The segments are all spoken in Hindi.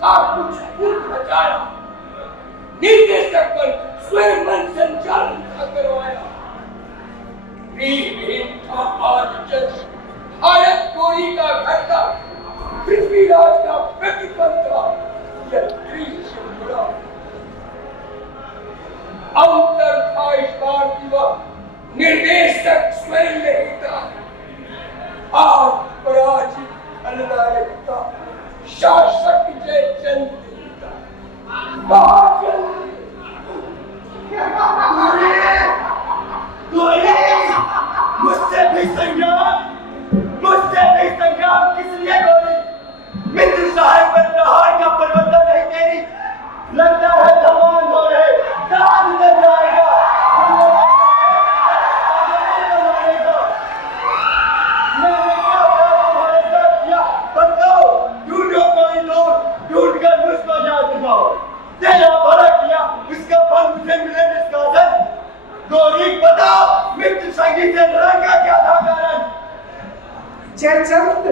था कुछ भूल बचाया, निर्देशक पर स्वयं मन संचालन था करवाया। विहीन था आज जज भारत कोई का घर था, पृथ्वीराज का प्रतिपल था यह दृश्य बड़ा। अंतर था इस बार दिवा, निर्देशक स्वयं नहीं था। आज पराजित खलनायक था, शासक जयचंद था। मुझसे भी संग्राम किस लिए गोली? मित्र साहब पर प्रहार का परिवर्तन नहीं तेरी, लगता है धमान हो रहे दान उतर जाएगा। मैंने क्या तुम्हारे साथ किया बताओ, ढूंढो कोई लोग, ढूंढ कर मुझको याद दिखाओ। तेरा भला किया उसका फल मुझे मिले निष्कासन। गौरी बताओ मित्र संगी से लड़ाई का क्या था कारण? जयचंद,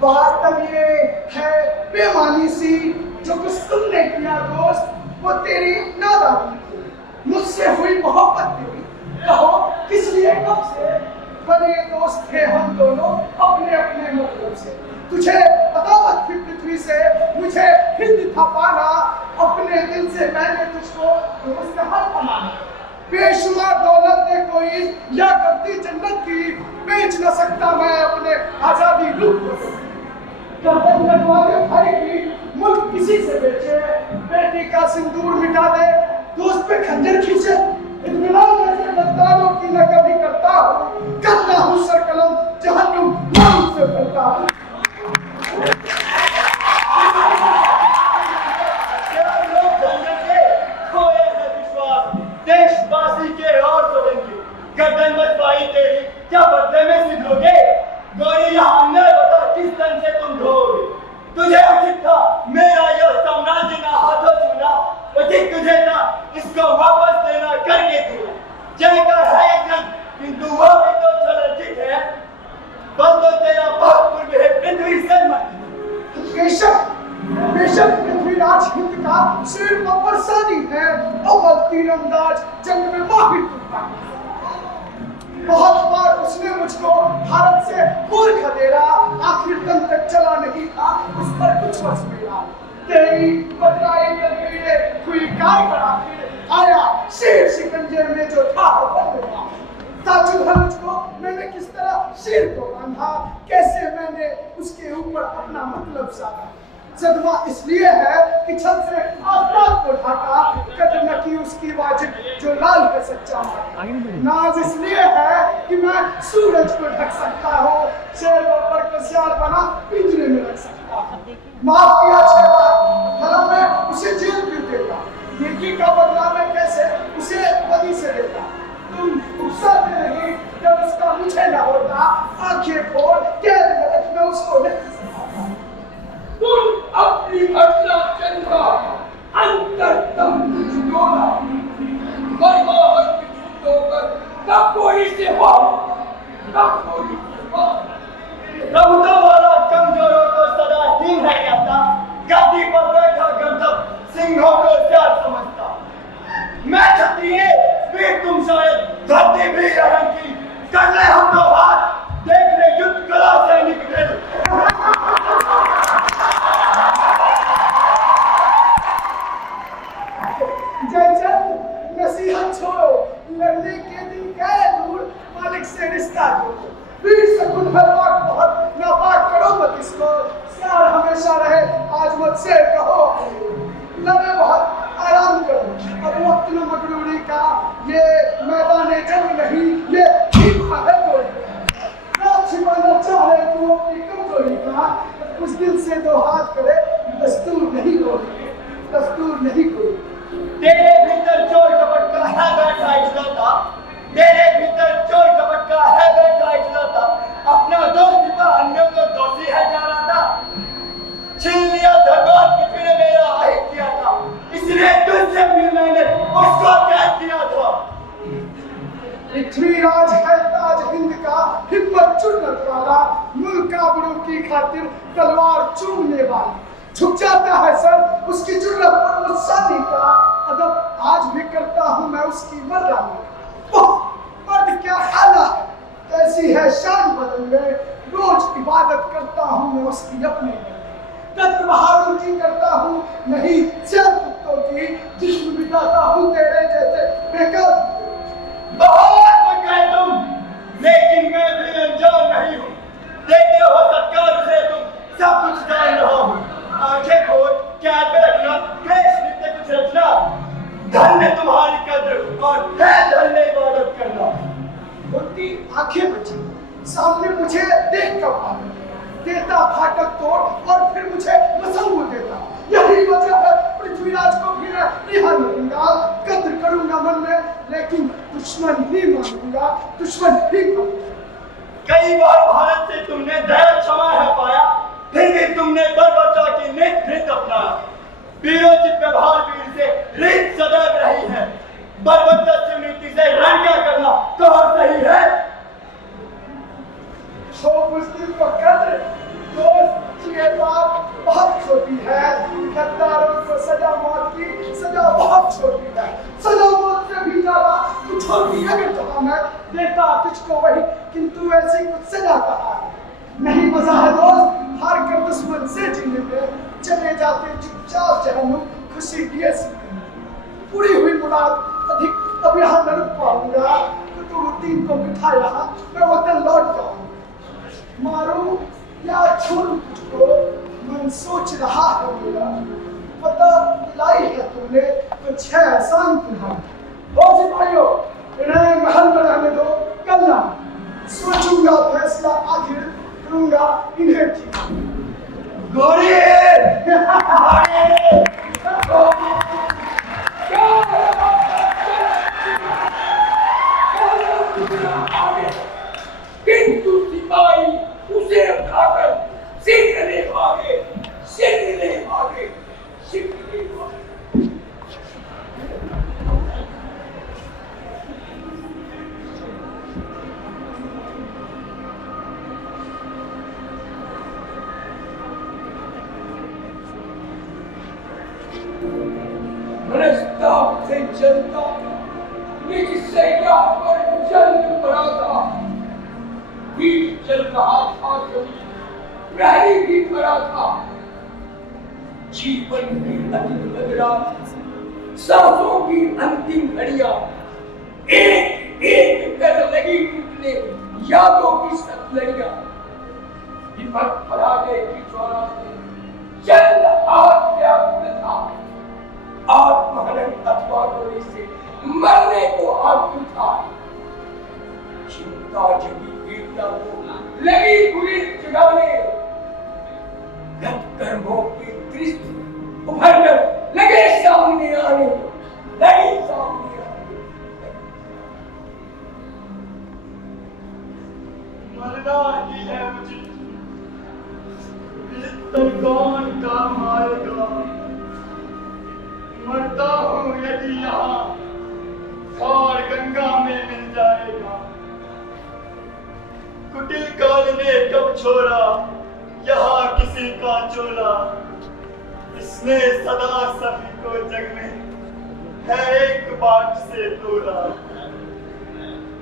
बात तब ये है बेमानी सी, जो कुछ तुमने किया दोस्त वो तेरी नादानी थी। मुझसे हुई मोहब्बत तेरी, कहो किस लिए कब से? बने दोस्त थे हम दोनों अपने अपने मतलब से। तुझे अदावत थी पृथ्वी से, मुझे हिंद था पाना। अपने दिल से मैंने तुझको दोस्त हर माना। बेशुमार दौलत दे कोई या करती जन्नत की, बेच न सकता मैं अपने आजादी रूप को। गर्दन कटवा दे भाई की, मुल्क किसी से बेचे। बेटी का सिंदूर मिटा दे, दोस्त पे खंजर खींचे। इत्मीनान जैसे गद्दारों की न कभी करता हूँ, करता हूँ सर कलम जहन्नुम नाम से भरता हूँ। देशवासी के और सोचेंगे, गर्दन मत पाई तेरी क्या बदले में सिद्धोगे? गौरी यहाँ अन्याय बता किस तन से तुम ढोगे? तुझे उचित था मेरा यह साम्राज्य ना हाथों छूना, उचित तुझे था इसको वापस लेना करके तू। जय का है एक रंग, किंतु वह भी तो छलर्जित है। बल तो तेरा बहुत पूर्व है पृथ्वी से मत। बेशक बेशक पृथ्वीराज हिंद का सिर पर बरसानी है, अव्वल तीरंदाज जंग में माहिर था। बहुत बार उसने मुझको भारत से दूर खदेड़ा, आखिर दम तक चला नहीं था उस पर कुछ बस मेरा। तेरी बदलाई तकदीरें हुई काय पर आखिर, आया शेर शिकंजे में जो था वो बन गया। ताजुब है मुझको मैंने किस तरह शेर को बांधा, कैसे मैंने उसके ऊपर अपना मतलब साधा। सदमा इसलिए है कि छत से आसमान को ढाका, कदर न की उसकी वाजिब जो लाल है सच्चा माता। नाज इसलिए है कि मैं सूरज को ढक सकता हूँ, शेर बब्बर को सियार बना पिंजरे में रख सकता हूँ। माफ किया 6 बार, भला मैं उसे जेल क्यों देता? नेकी का बदला मैं कैसे उसे बदी से देता? तुम उकसाते नहीं जब उसका मुझे न होता, आंखें खोल कैद में रख मैं उसको नहीं सकता। तुम अपनी घटना चंदा अंतरतम जुटोला, मरमाहत होकर न कोई से हो न कोई से हो। रमता वाला कमजोरों को सदा दीन है कहता, गद्दी पर बैठा गर्दब सिंहों को प्यार समझता। मैं क्षत्रिय वीर तुम शायद धरती भी रहम की, कर ले हम दो हाथ देख ले युद्ध कला से निकले। जयचंद नसीहत छोड़ो, लड़ने के दिन गए दूर, मालिक से रिश्ता जोड़ो। वीर सकुन हर वक्त बहुत नापाक करो मत इसको, सियार हमेशा रहे आज मत शेर कहो। लड़े बहुत आराम करो, अब वक्त न मगरूरी का, ये मैदान जंग नहीं ये भीमा है गोली। ना छिपाना चाहे तू अपनी कमजोरी का, उस दिल से 2 हाथ करे दस्तूर नहीं कोई, दस्तूर नहीं कोई। तेरे भीतर चोर कपट का है बैठा इजलाता, तेरे भीतर चोर कपट का है बैठा इजलाता। अपना दोस्त का अन्यों को दोषी है जा रहा था, छीन लिया धर्मार्थ की फिर मेरा आहित किया था, इसलिए तुझसे भी मैंने उसको कैद किया था। पृथ्वीराज है ताज हिंद का, हिम्मत चुनत वाला, मुल्क आबरू की खातिर तलवार चूमने वाला। झुक जाता है सर उसकी जुर्रत पर मुस्सानी का अदब आज भी करता हूँ मैं उसकी मर्दानी। ओह मर्द क्या आला है, कैसी है शान बदल में, रोज इबादत करता हूँ मैं उसकी अपने में। कद्र बहादुर की करता हूँ नहीं सिर कुत्तों की, जिस्म बिताता हूँ तेरे जैसे बेकार। बहुत बकरे तुम, लेकिन मैं भी अनजान नहीं हूँ। देखते हो सत्कार से तुम सब कुछ जान रहा हूँ। आंखें खोल कैद में रखना, देश नृत्य कुछ रचना। धन में तुम्हारी कद्र और है धन में इबादत करना। उनकी आंखें बची, सामने मुझे देख कर पागल देता फाटक तोड़ और फिर मुझे मसंग देता। यही वजह है पृथ्वीराज को भी मैं रिहा करूंगा, कद्र करूंगा मन में, लेकिन दुश्मन ही मानूंगा, दुश्मन ही मानूंगा। कई बार भारत से तुमने दया क्षमा है पाया, फिर भी तुमने बर्बरता की नित रीत अपनाया। वीरोचित व्यवहार वीर से रीत सदैव रही है, बर्बरता नीति से रंगा करना तो सही है। तो मुस्लिम को कद्र दोस्त ये बात बहुत छोटी है, गद्दारों को सजा मौत की सजा बहुत छोटी है, सजा मौत से भी ज्यादा कुछ छोटी अगर जहां मैं देता तुझको वही, किंतु ऐसी कुछ सजा कहा है नहीं। मजा है दोस्त हार कर दुश्मन से जीने में, चले जाते चुपचाप जहन्नुम खुशी दिए सीने में। पूरी हुई मुराद अधिक अब यहाँ न रुक पाऊंगा, कुतुबुद्दीन को बिठा यहाँ मैं वतन लौट जाऊंगा। मारूं या छोड़ूं तुझको मन सोच रहा है मेरा, पता लाई है तुमने कुछ है एहसान तुम्हारा। ओ सिपाहियों इन्हें महल में रहने दो, कल ना सोचूंगा फैसला आखिर करूंगा इन्हें ठीक। गोरी किंतु सिपाही उसे उठाकर सिर ले भागे, सिर ले भागे, सिर ले भागे। मनस्ताप से चलता निज सैया पर जंग पड़ा था, वीर चल रहा था कभी प्रहरी भी पड़ा था। जीवन की अंतिम बदला सांसों की अंतिम घड़ियां एक एक कर लगी टूटने यादों की सतलड़ियां। विपद पराजय की ज्वाला से चंद हाथ व्याकुल था, आत्महनन अथवा रोने से मरने को आतुर था। चिंता जगी वीरता को लगी बुरी जगाने, गत कर्मों के दृष्टि उभर कर लगे सामने आने, लगे सामने आने। मरना ही है मुझे, इस कौन का मारेगा। मरता हूँ यदि यहाँ और गंगा में मिल जाएगा। कुटिल काल ने कब छोड़ा यहाँ किसी का चोला, इसने सदा सभी को जग में है एक बाट से तोला।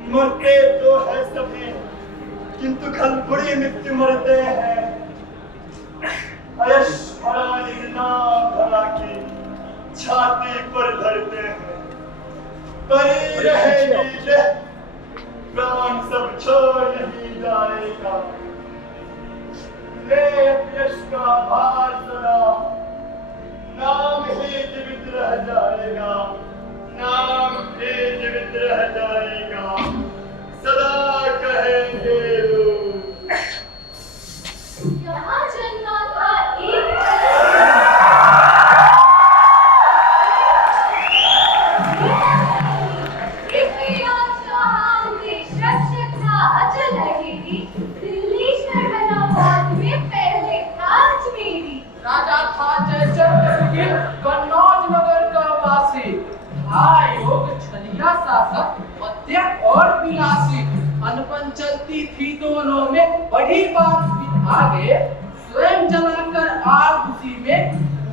मरते तो है सभी किंतु कल बुरी मृत्यु मरते हैं। यश भरा नाम भरा के छाती पर धरते हैं। परी रहेगी प्राण सब छोड़ नहीं जाएगा। ले यश का भार सदा, नाम ही जीवित रह जाएगा, नाम ही जीवित रह जाएगा। सदा कहेंगे लोग। यहाँ जन्मा था एक राजा था जयचंद्र कन्नौज नगर का वासी, योग छलिया शासक मध्यम और विलासी। अनबन चलती थी दोनों में, बड़ी बात आगे स्वयं जलाकर आग खुशी में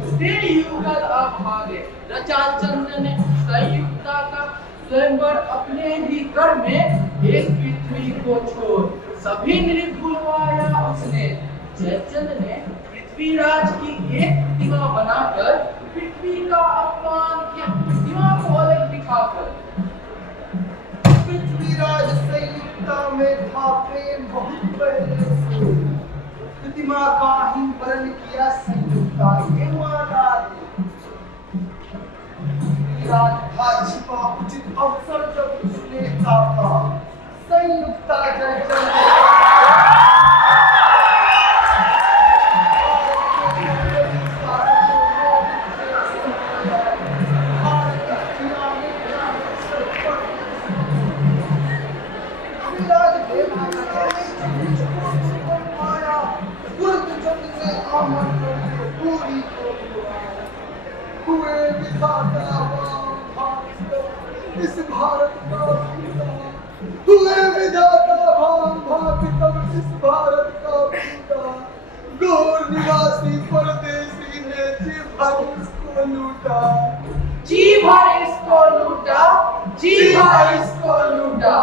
उसे युगल अभागे। रचा चंद्र ने संयुक्ता का स्वयंवर अपने ही घर में एक पृथ्वी को छोड़ सभी नृप बुलवाया उसने। जयचंद ने पृथ्वीराज की एक प्रतिमा बनाकर पृथ्वी का अपमान किया, प्रतिमा को अलग दिखाकर। पृथ्वीराज संयुक्ता में था प्रेम बहुत पहले से, प्रतिमा का ही वर्ण किया संयुक्ता ये माना है। पृथ्वीराज था छिपा उचित अवसर जब उसने चाहा, संयुक्ता जयचंद इस भारत का तुम्हें विधाता भाव भावितम इस भारत का पिता गौर निवासी परदेसी ने जी भर इसको लूटा, जी भर इसको लूटा, जी भर इसको लूटा।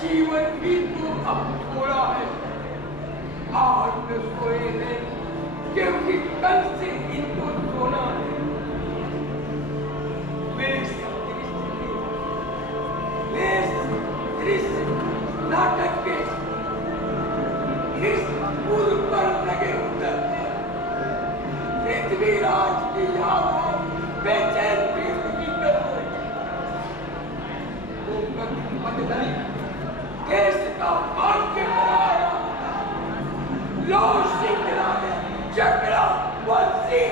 जीवन भी तो अब थोड़ा है, आज न सोए हैं क्योंकि कल से इनको सोना है। दृश्य नाटक के इस पुल पर लगे उतरते पृथ्वीराज की याद है बेचैन पृथ्वी कर देश का भाग्य बनाया लो सिंगला ने चक्रा वंशी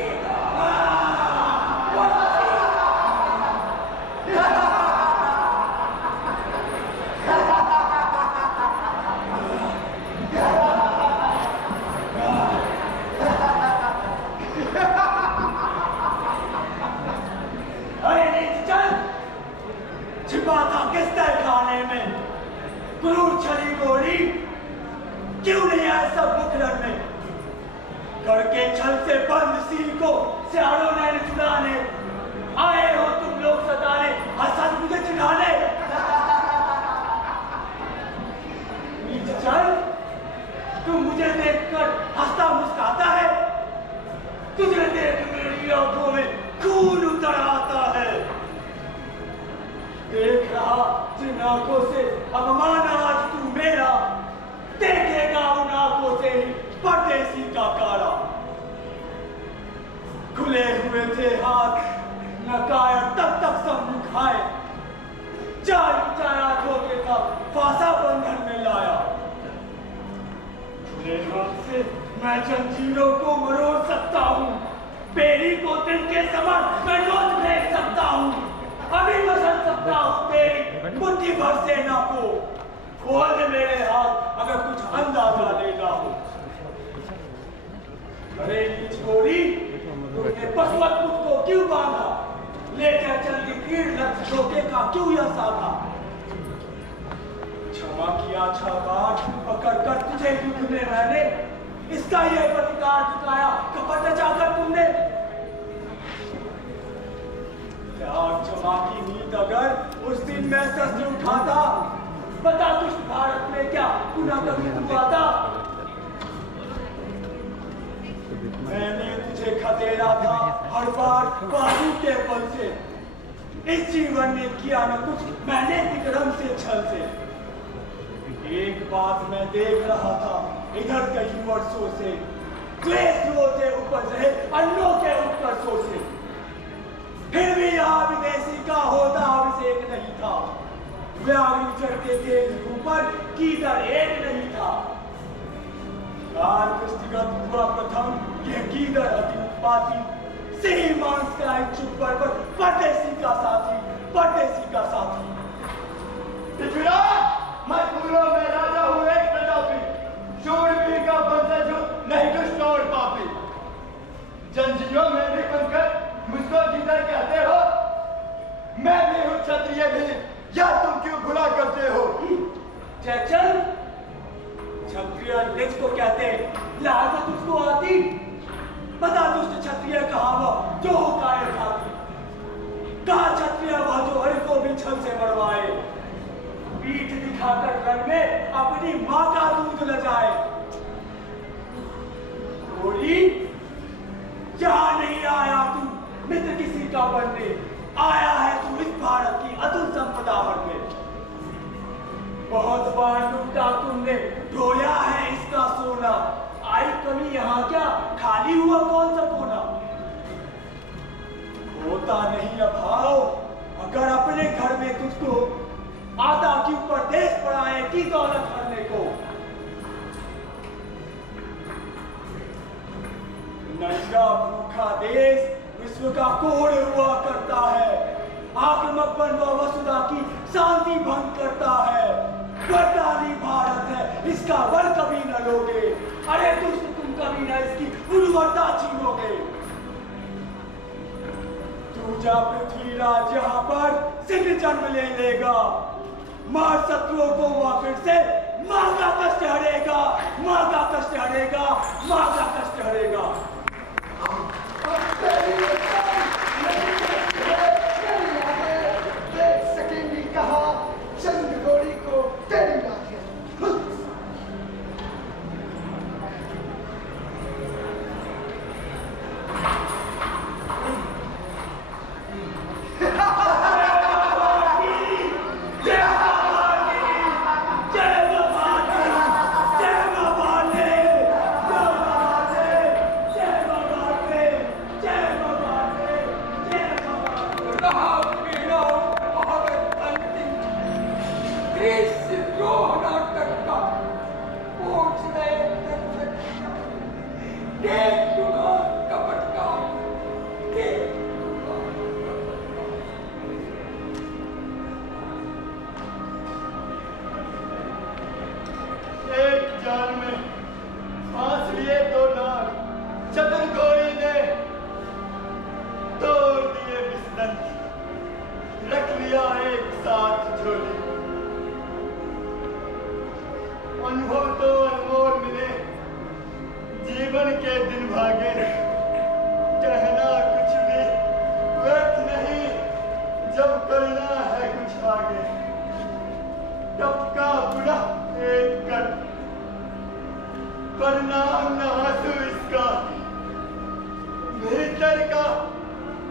क्रूर छली गोली क्यों नहीं आए सब मुखरण में? करके छल से बंद सील को सियारों ने चुराने आए हो तुम लोग सताने, हसद मुझे चिढ़ाने। नीच चल, तू मुझे देखकर हंसता मुस्कुराता है, तुझे देख मेरी आंखों में खून उतर आता है। देख रहा जिन आंखों से अपमान आज तू मेरा, देखेगा उन आंखों से ही परदेसी का कारा। खुले हुए थे हाथ नकाया तब तक सब मुखाए, चार चारा धोखे का फांसा बंधन में लाया। खुले हाथ से मैं जंजीरों को मरोड़ सकता हूँ, बेरी को दिन के समान मैं रोज फेंक सकता हूँ। अभी मसल सकता हूँ तेरी मुट्ठी भर सेना को, खोल दे मेरे हाथ अगर कुछ अंदाजा लेना हो। अरे छोरी, तुमने पशुवत खुद को क्यों बांधा? लेकर चल दी तीर लक्ष्य धोखे का क्यों यह साधा? क्षमा किया छाबार पकड़ कर तुझे युद्ध में मैंने, इसका यह प्रतिकार चुकाया कपट जाकर तुमने। क्षमा की नींद अगर उस दिन मैं शस्त्र उठाता, बता दुष्ट भारत में क्या गुनाह कभी हुआ था? मैंने तुझे खदेड़ा था हर बार बाजू के बल से, इस जीवन ने किया न कुछ मैंने विक्रम से छल से। एक बात मैं देख रहा था इधर कई वर्षों से, द्वेष से उपज रहे अन्नों के उत्कर्षों से, फिर भी यहाँ विदेशी का होता अभिषेक नहीं था। व्याघ्र चढ़ते थे ऊपर कीदर एक नहीं था। काल दृष्टिगत हुआ प्रथम यह कीदर अति उत्पाती, सही मांस का इच्छुक पर परदेसी का साथी, परदेसी का साथी। मजबूरों में राजा हूँ एक प्रजापति, शूरवीर का बंधन जो नहीं दुष्ट और पापी। जंजीरों में भी बनकर मुझको कीदर कहते हो, मैं भी हूँ क्षत्रिय भी, या तुम क्यों भुला करते हो? चल क्षत्रिय निज को कहते, लाज तुझको आती? बता दुष्ट क्षत्रिय कहा वह जो हो कायर खाती, कहा क्षत्रिय वह जो हरि को भी छल से मरवाए, पीठ दिखाकर रण में अपनी मां का दूध लजाए। बोली यहां नहीं आया तू मित्र किसी का बनने, आया है तू इस भारत की अतुल संपदा भरने। बहुत बार लूटा तुमने, ढोया है इसका सोना, आई कमी यहाँ क्या, खाली हुआ कौन सा कोना? होता नहीं अभाव अगर अपने घर में तुझको आता क्यों परदेश पड़ाए की दौलत भरने को। नंगा भूखा देश विश्व का कोढ़ हुआ करता है, आक्रामक बन व वसुधा की शांति भंग करता है। वरदानी भारत है इसका वर कभी न लोगे, अरे दुष्ट तुम कभी न इसकी उर्वरता छीनोगे। तू जा पृथ्वीराज यहाँ पर सिद्ध जन्म ले लेगा, मार शत्रुओं को वह फिर से मां का कष्ट हरेगा, मां का कष्ट हरेगा, मां का कष्ट हरेगा। देख सकेंगी कहा चंद गोरी को तेरी बात है। अनुभव तो अनमोल मिले, जीवन के दिन भागे, कहना कुछ भी व्यर्थ नहीं जब करना है कुछ आगे। टपका बुरा एक कर परिणाम न आंसू इसका, भीतर का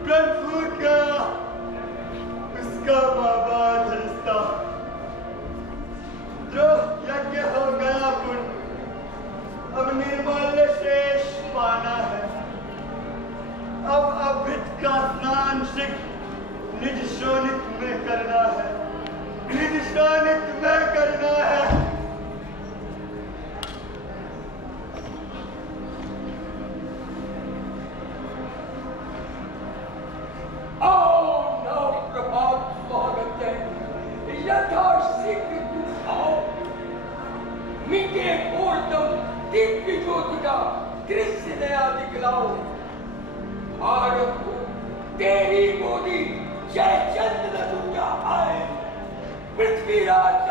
प्रण फूट गया उसका बाबाद रिश्ता। जो यज्ञ हो गया पुण्य अब निर्मल शेष पाना है, अब अभृत का स्नान शीघ्र निज शोणित में करना है, निज शोणित में करना है। दिव्य ज्योति का दृश्य नया दिखलाओ, भारत को तेरी गोदी जय चंद्र दुनिया आए, पृथ्वीराज